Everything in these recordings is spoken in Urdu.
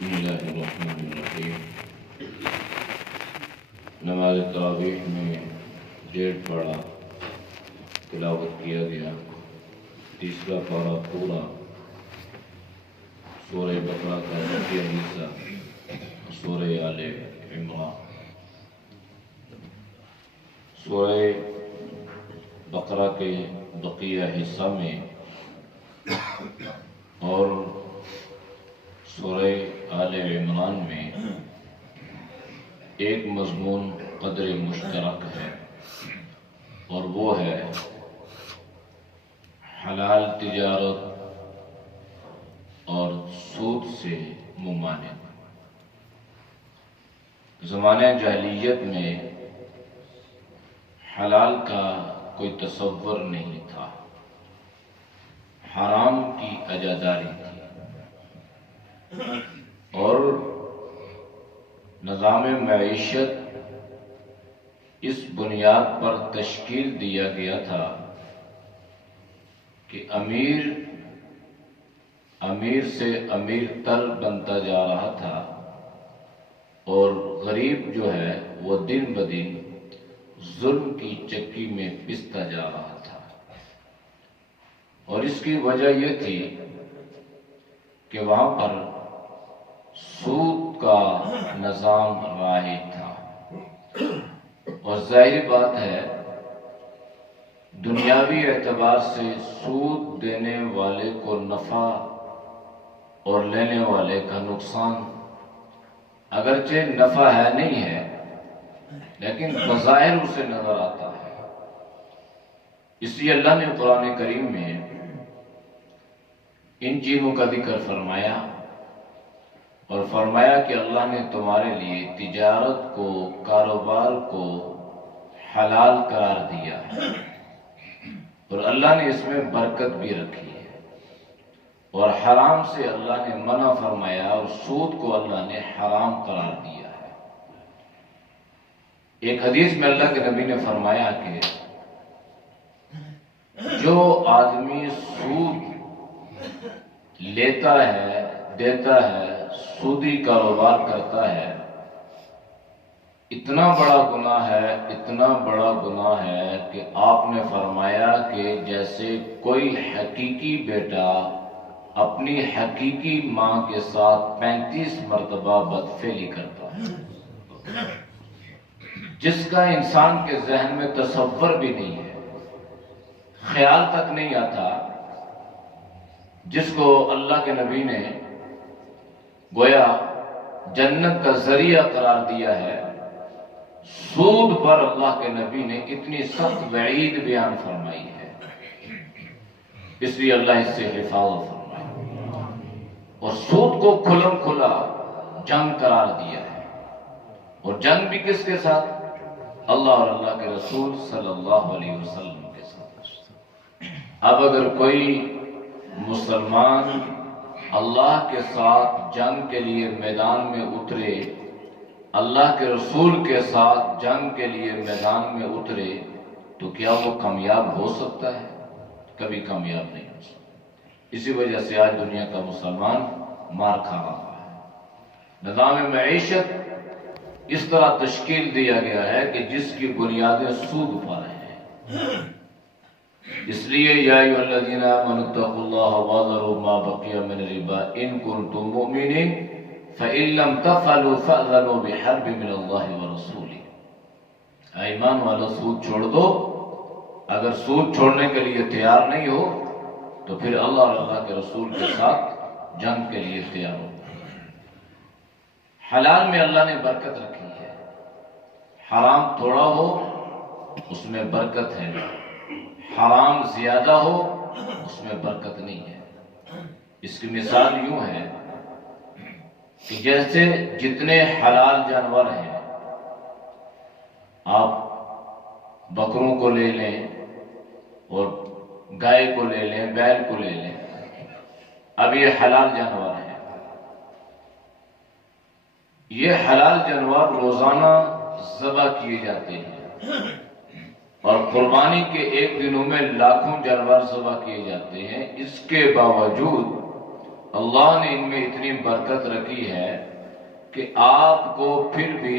بسم اللہ الرحمن الرحیم۔ نماز تراویح میں 1.5 پارہ تلاوت کیا گیا، تیسرا پارہ پورا سورہ بقرہ کا بقیہ حصہ سورہ آل عمران۔ سورہ بقرہ کے بقیہ حصہ میں اور سورہ آل عمران میں ایک مضمون قدر مشترک ہے، اور وہ ہے حلال تجارت اور سود سے ممانعت۔ زمانہ جاہلیت میں حلال کا کوئی تصور نہیں تھا، حرام کی عزاداری تھی، اور نظام معیشت اس بنیاد پر تشکیل دیا گیا تھا کہ امیر سے امیر تر بنتا جا رہا تھا، اور غریب جو ہے وہ دن بدن ظلم کی چکی میں پستا جا رہا تھا۔ اور اس کی وجہ یہ تھی کہ وہاں پر سود کا نظام رائج تھا، اور ظاہر بات ہے دنیاوی اعتبار سے سود دینے والے کو نفع اور لینے والے کا نقصان، اگرچہ نفع ہے نہیں ہے لیکن بظاہر اسے نظر آتا ہے۔ اس لیے اللہ نے قرآن کریم میں ان چیزوں کا ذکر فرمایا، اور فرمایا کہ اللہ نے تمہارے لیے تجارت کو، کاروبار کو حلال قرار دیا ہے، اور اللہ نے اس میں برکت بھی رکھی ہے، اور حرام سے اللہ نے منع فرمایا، اور سود کو اللہ نے حرام قرار دیا ہے۔ ایک حدیث میں اللہ کے نبی نے فرمایا کہ جو آدمی سود لیتا ہے، دیتا ہے، سودی کاروبار کرتا ہے، اتنا بڑا گناہ ہے، اتنا بڑا گناہ ہے کہ آپ نے فرمایا کہ جیسے کوئی حقیقی بیٹا اپنی حقیقی ماں کے ساتھ 35 مرتبہ بدفعلی کرتا ہے، جس کا انسان کے ذہن میں تصور بھی نہیں ہے، خیال تک نہیں آتا، جس کو اللہ کے نبی نے گویا جنت کا ذریعہ قرار دیا ہے، سود پر اللہ کے نبی نے اتنی سخت وعید بیان فرمائی ہے، اس لیے اللہ اس سے حفاظت فرمائے، اور سود کو کھلم کھلا جنگ قرار دیا ہے، اور جنگ بھی کس کے ساتھ؟ اللہ اور اللہ کے رسول صلی اللہ علیہ وسلم کے ساتھ۔ اب اگر کوئی مسلمان اللہ کے ساتھ جنگ کے لیے میدان میں اترے، اللہ کے رسول کے ساتھ جنگ کے لیے میدان میں اترے، تو کیا وہ کامیاب ہو سکتا ہے؟ کبھی کامیاب نہیں ہو سکتا۔ اسی وجہ سے آج دنیا کا مسلمان مار کھا رہا ہے۔ نظام معیشت اس طرح تشکیل دیا گیا ہے کہ جس کی بنیادیں سود پر ہیں۔ اس لیے یا ایھا الذین آمنوا اتقوا اللہ وذروا ما بقی من الربا ان کنتم مؤمنین فإن لم تفعلوا فأذنوا بحرب من اللہ ورسولہ۔ ایمان والا سود چھوڑ دو، اگر سود چھوڑنے کے لیے تیار نہیں ہو تو پھر اللہ اور اللہ کے رسول کے ساتھ جنگ کے لیے تیار ہو۔ حلال میں اللہ نے برکت رکھی ہے، حرام تھوڑا ہو اس میں برکت ہے، حرام زیادہ ہو اس میں برکت نہیں ہے۔ اس کی مثال یوں ہے کہ جیسے جتنے حلال جانور ہیں، آپ بکروں کو لے لیں اور گائے کو لے لیں، بیل کو لے لیں، اب یہ حلال جانور ہیں، یہ حلال جانور روزانہ ذبح کیے جاتے ہیں، اور قربانی کے ایک دنوں میں لاکھوں جانور ذبح کیے جاتے ہیں۔ اس کے باوجود اللہ نے ان میں اتنی برکت رکھی ہے کہ آپ کو پھر بھی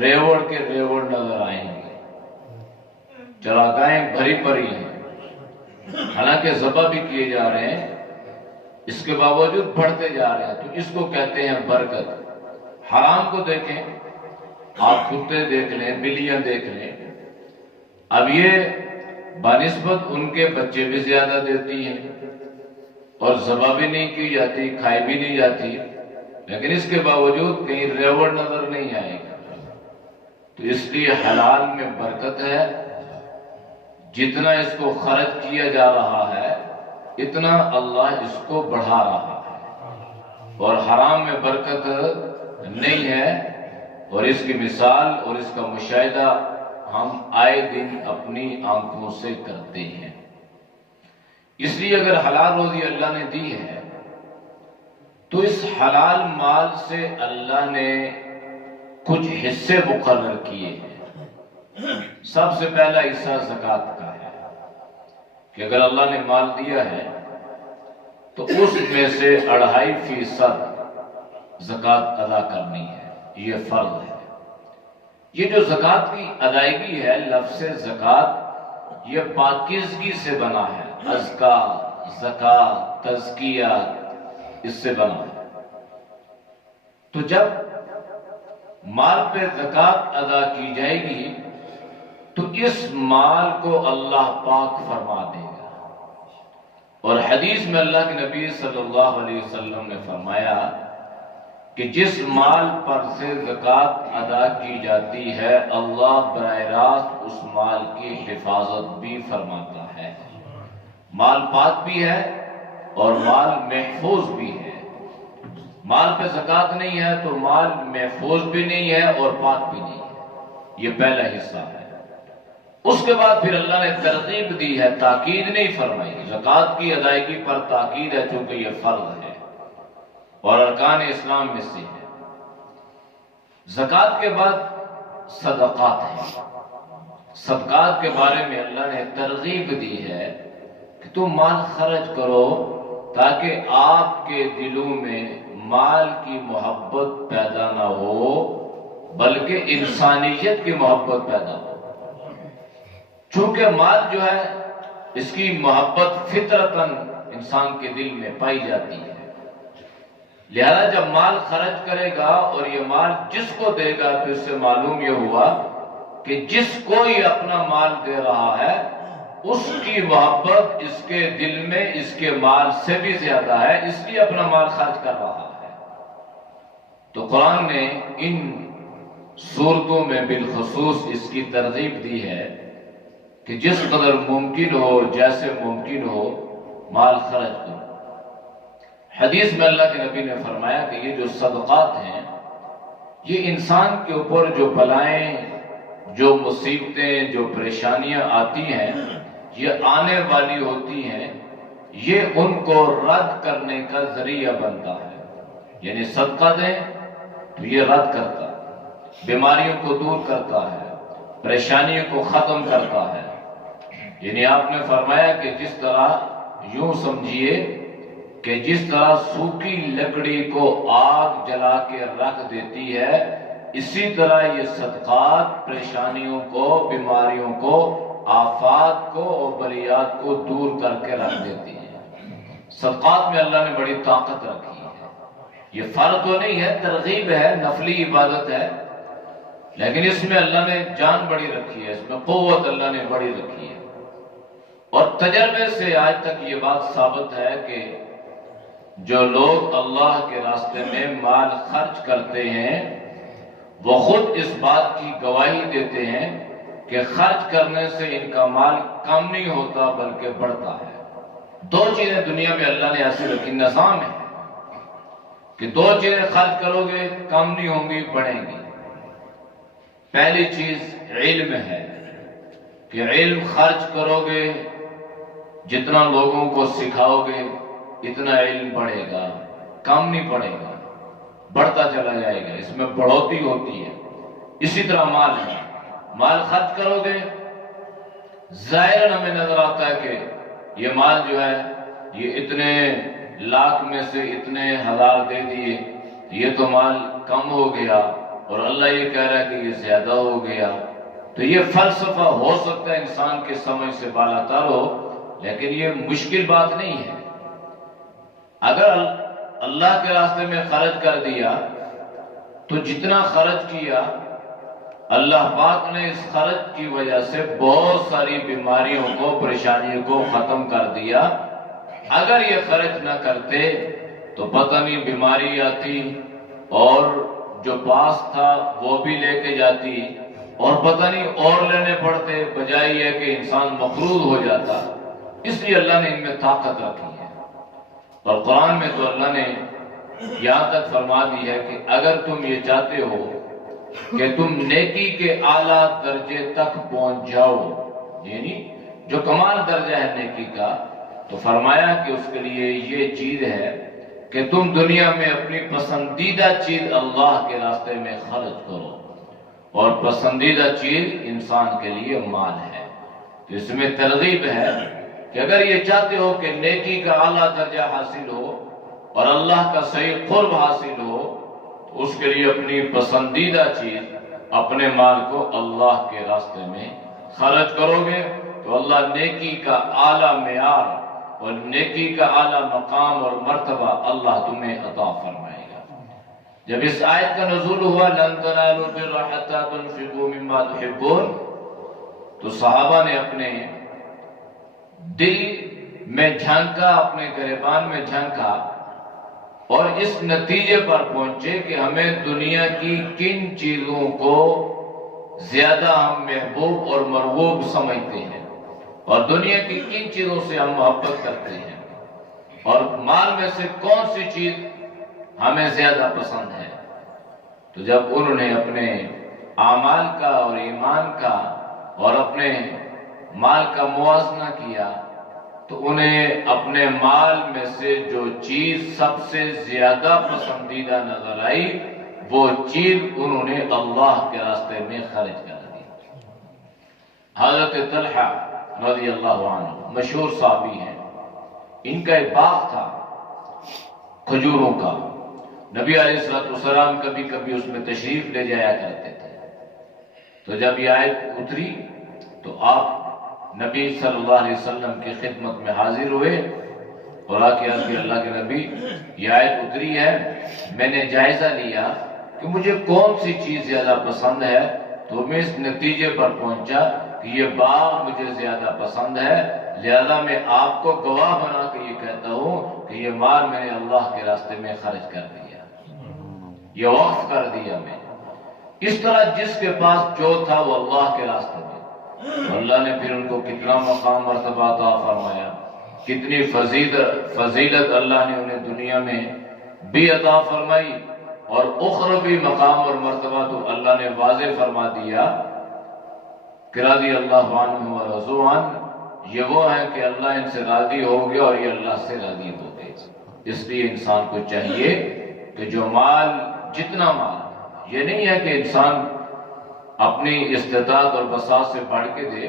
ریوڑ کے ریوڑ نظر آئیں گے، چراگاہیں بھری پڑی ہیں، حالانکہ ذبح بھی کیے جا رہے ہیں، اس کے باوجود بڑھتے جا رہے ہیں، تو اس کو کہتے ہیں برکت۔ حرام کو دیکھیں، آپ کتے دیکھ لیں، بلیاں دیکھ لیں، اب یہ بنسبت ان کے بچے بھی زیادہ دیتی ہیں اور ذبح بھی نہیں کی جاتی، کھائی بھی نہیں جاتی، لیکن اس کے باوجود کہیں ریوڑ نظر نہیں آئے گا۔ تو اس لیے حلال میں برکت ہے، جتنا اس کو خرچ کیا جا رہا ہے اتنا اللہ اس کو بڑھا رہا ہے، اور حرام میں برکت نہیں ہے، اور اس کی مثال اور اس کا مشاہدہ ہم آئے دن اپنی آنکھوں سے کرتے ہیں۔ اس لیے اگر حلال روزی اللہ نے دی ہے تو اس حلال مال سے اللہ نے کچھ حصے مقرر کیے ہیں۔ سب سے پہلا حصہ زکوٰۃ کا ہے کہ اگر اللہ نے مال دیا ہے تو اس میں سے 2.5% زکوٰۃ ادا کرنی ہے، یہ فرض ہے۔ یہ جو زکوٰۃ کی ادائیگی ہے، لفظ زکوٰۃ یہ پاکیزگی سے بنا ہے، ازکا، زکوٰۃ، تزکیہ، اس سے بنا ہے۔ تو جب مال پہ زکوٰۃ ادا کی جائے گی تو اس مال کو اللہ پاک فرما دے گا، اور حدیث میں اللہ کے نبی صلی اللہ علیہ وسلم نے فرمایا کہ جس مال پر سے زکوٰۃ ادا کی جاتی ہے اللہ براہ راست اس مال کی حفاظت بھی فرماتا ہے۔ مال پاک بھی ہے اور مال محفوظ بھی ہے۔ مال پہ زکوٰۃ نہیں ہے تو مال محفوظ بھی نہیں ہے اور پاک بھی نہیں ہے، یہ پہلا حصہ ہے۔ اس کے بعد پھر اللہ نے ترغیب دی ہے، تاکید نہیں فرمائی، زکوٰۃ کی ادائیگی پر تاکید ہے چونکہ یہ فرض ہے اور ارکان اسلام میں سے ہے۔ زکوٰۃ کے بعد صدقات ہیں۔ صدقات کے بارے میں اللہ نے ترغیب دی ہے کہ تم مال خرچ کرو تاکہ آپ کے دلوں میں مال کی محبت پیدا نہ ہو بلکہ انسانیت کی محبت پیدا ہو۔ چونکہ مال جو ہے اس کی محبت فطرتاً انسان کے دل میں پائی جاتی ہے، لہذا جب مال خرچ کرے گا اور یہ مال جس کو دے گا تو اس سے معلوم یہ ہوا کہ جس کو یہ اپنا مال دے رہا ہے اس کی محبت اس کے دل میں اس کے مال سے بھی زیادہ ہے، اس لیے اپنا مال خرچ کر رہا ہے۔ تو قرآن نے ان صورتوں میں بالخصوص اس کی ترغیب دی ہے کہ جس قدر ممکن ہو، جیسے ممکن ہو، مال خرچ کرو۔ حدیث میں اللہ کے نبی نے فرمایا کہ یہ جو صدقات ہیں یہ انسان کے اوپر جو بلائیں، جو مصیبتیں، جو پریشانیاں آتی ہیں یہ آنے والی ہوتی ہیں، یہ ان کو رد کرنے کا ذریعہ بنتا ہے۔ یعنی صدقہ دیں تو یہ رد کرتا ہے، بیماریوں کو دور کرتا ہے، پریشانیوں کو ختم کرتا ہے۔ یعنی آپ نے فرمایا کہ جس طرح یوں سمجھیے کہ جس طرح سوکھی لکڑی کو آگ جلا کے رکھ دیتی ہے، اسی طرح یہ صدقات پریشانیوں کو، بیماریوں کو، آفات کو اور بلیات کو دور کر کے رکھ دیتی ہے۔ صدقات میں اللہ نے بڑی طاقت رکھی ہے۔ یہ فرض تو نہیں ہے، ترغیب ہے، نفلی عبادت ہے، لیکن اس میں اللہ نے جان بڑی رکھی ہے، اس میں قوت اللہ نے بڑی رکھی ہے۔ اور تجربے سے آج تک یہ بات ثابت ہے کہ جو لوگ اللہ کے راستے میں مال خرچ کرتے ہیں وہ خود اس بات کی گواہی دیتے ہیں کہ خرچ کرنے سے ان کا مال کم نہیں ہوتا بلکہ بڑھتا ہے۔ دو چیزیں دنیا میں اللہ نے ایسے رکھی، نظام ہے کہ دو چیزیں خرچ کرو گے کم نہیں ہوں گی، بڑھیں گی۔ پہلی چیز علم ہے کہ علم خرچ کرو گے، جتنا لوگوں کو سکھاؤ گے اتنا علم بڑھے گا، کم نہیں پڑے گا، بڑھتا چلا جائے گا، اس میں بڑھوتی ہوتی ہے۔ اسی طرح مال ہے، مال خرچ کرو گے، ظاہراً ہمیں نظر آتا ہے کہ یہ مال جو ہے یہ اتنے 1,00,000 میں سے اتنے 1,000 دے دیے، یہ تو مال کم ہو گیا، اور اللہ یہ کہہ رہا ہے کہ یہ زیادہ ہو گیا. تو یہ فلسفہ ہو سکتا ہے انسان کے سمجھ سے بالاتر ہو، لیکن یہ مشکل بات نہیں ہے. اگر اللہ کے راستے میں خرچ کر دیا تو جتنا خرچ کیا اللہ پاک نے اس خرچ کی وجہ سے بہت ساری بیماریوں کو، پریشانیوں کو ختم کر دیا. اگر یہ خرچ نہ کرتے تو پتہ نہیں بیماری آتی اور جو پاس تھا وہ بھی لے کے جاتی، اور پتہ نہیں اور لینے پڑتے، بجائے یہ کہ انسان مقروض ہو جاتا. اس لیے اللہ نے ان میں طاقت رکھی ہے. اور قرآن میں تو اللہ نے یہاں تک فرما دی ہے کہ اگر تم یہ چاہتے ہو کہ تم نیکی کے اعلیٰ درجے تک پہنچ جاؤ، یعنی جو کمال درجہ ہے نیکی کا، تو فرمایا کہ اس کے لیے یہ چیز ہے کہ تم دنیا میں اپنی پسندیدہ چیز اللہ کے راستے میں خرچ کرو، اور پسندیدہ چیز انسان کے لیے مال ہے. تو اس میں ترغیب ہے کہ اگر یہ چاہتے ہو کہ نیکی کا اعلیٰ درجہ حاصل ہو اور اللہ کا صحیح قرب حاصل ہو، تو اس کے لیے اپنی پسندیدہ چیز، اپنے مال کو اللہ کے راستے میں خرچ کرو گے تو اللہ نیکی کا اعلیٰ معیار اور نیکی کا اعلیٰ مقام اور مرتبہ اللہ تمہیں عطا فرمائے گا. جب اس آیت کا نزول ہوا لَن تَنَالُوا الْبِرَّ حَتَّىٰ تُنْفِقُوا مِمَّا تُحِبُّونَ، تو صحابہ نے اپنے دل میں جھانکا، اپنے گریبان میں جھانکا، اور اس نتیجے پر پہنچے کہ ہمیں دنیا کی کن چیزوں کو زیادہ ہم محبوب اور مرغوب سمجھتے ہیں، اور دنیا کی کن چیزوں سے ہم محبت کرتے ہیں، اور مال میں سے کون سی چیز ہمیں زیادہ پسند ہے. تو جب انہوں نے اپنے اعمال کا اور ایمان کا اور اپنے مال کا موازنہ کیا تو انہیں اپنے مال میں سے جو چیز سب سے زیادہ پسندیدہ نظر آئی وہ چیز انہوں نے اللہ کے راستے میں خرچ کر دی. حضرت طلحہ رضی اللہ عنہ مشہور صحابی ہیں، ان کا ایک باغ تھا کھجوروں کا. نبی علیہ السلام کبھی کبھی اس میں تشریف لے جایا کرتے تھے. تو جب یہ آیت اتری تو آپ نبی صلی اللہ علیہ وسلم کی خدمت میں حاضر ہوئے اور آکے عرض کہ اللہ کے نبی یہ آیت اتری ہے، میں نے جائزہ لیا کہ مجھے کون سی چیز زیادہ پسند ہے، تو میں اس نتیجے پر پہنچا کہ یہ باغ مجھے زیادہ پسند ہے، لہذا میں آپ کو گواہ بنا کے یہ کہتا ہوں کہ یہ مال میں نے اللہ کے راستے میں خرچ کر دیا، یہ وقف کر دیا میں. اس طرح جس کے پاس جو تھا وہ اللہ کے راستے میں، اللہ نے پھر ان کو کتنا مقام مرتبہ عطا فرمایا، کتنی فضیلت اللہ نے انہیں دنیا میں بھی عطا فرمائی، اور اخروی مقام اور مرتبہ تو اللہ نے واضح فرما دیا کہ رضی اللہ عنہ و رضوا عنہ، یہ وہ ہیں کہ اللہ ان سے راضی ہو گیا اور یہ اللہ سے راضی ہو گئے. اس لیے انسان کو چاہیے کہ جو مال، جتنا مال، یہ نہیں ہے کہ انسان اپنی استطاعت اور بساط سے بڑھ کے دے،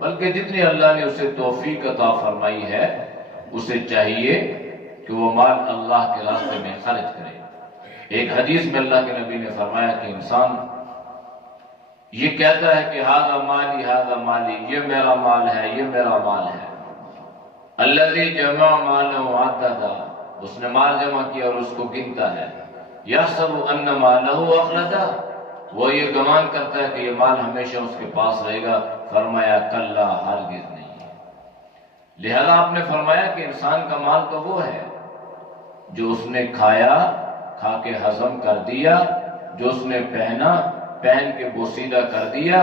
بلکہ جتنی اللہ نے اسے توفیق عطا فرمائی ہے اسے چاہیے کہ وہ مال اللہ کے راستے میں خرچ کرے. ایک حدیث میں اللہ کے نبی نے فرمایا کہ انسان یہ کہتا ہے کہ ھذا مالی ھذا مالی، یہ میرا مال ہے، یہ میرا مال ہے. الذی جمع مالہ وعددہ، اس نے مال جمع کیا اور اس کو گنتا ہے. یحسب ان مالہ اخلدہ، وہ یہ گمان کرتا ہے کہ یہ مال ہمیشہ اس کے پاس رہے گا. فرمایا کلا، ہرگز نہیں ہے. لہذا آپ نے فرمایا کہ انسان کا مال تو وہ ہے جو اس نے کھایا، کھا کے ہضم کر دیا، جو اس نے پہنا، پہن کے بوسیدہ کر دیا،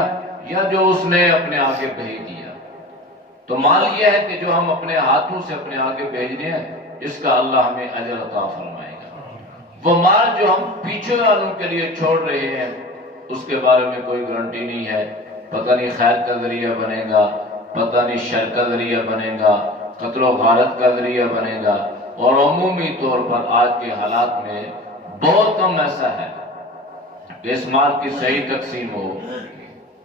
یا جو اس نے اپنے آگے بھیج دیا. تو مال یہ ہے کہ جو ہم اپنے ہاتھوں سے اپنے آگے بھیجنے ہیں، اس کا اللہ ہمیں اجر عطا فرمائے گا. وہ مال جو ہم پیچھے والوں کے لیے چھوڑ رہے ہیں اس کے بارے میں کوئی گارنٹی نہیں ہے، پتہ نہیں خیر کا ذریعہ بنے گا، پتہ نہیں شر کا ذریعہ بنے گا، قتل و غارت کا ذریعہ بنے گا. اور عمومی طور پر آج کے حالات میں بہت کم ایسا ہے کہ اس مال کی صحیح تقسیم ہو،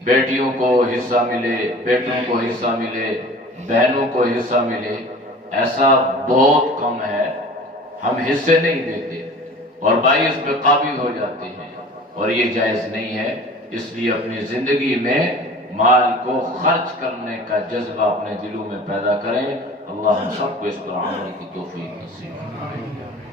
بیٹیوں کو حصہ ملے، بیٹوں کو حصہ ملے، بہنوں کو حصہ ملے. ایسا بہت کم ہے. ہم حصے نہیں دیتے اور بھائی اس پہ قابل ہو جاتے ہیں، اور یہ جائز نہیں ہے۔ اس لیے اپنی زندگی میں مال کو خرچ کرنے کا جذبہ اپنے دلوں میں پیدا کریں۔ اللہ ہم سب کو اس پر عمل کی توفیق نصیب فرمائے۔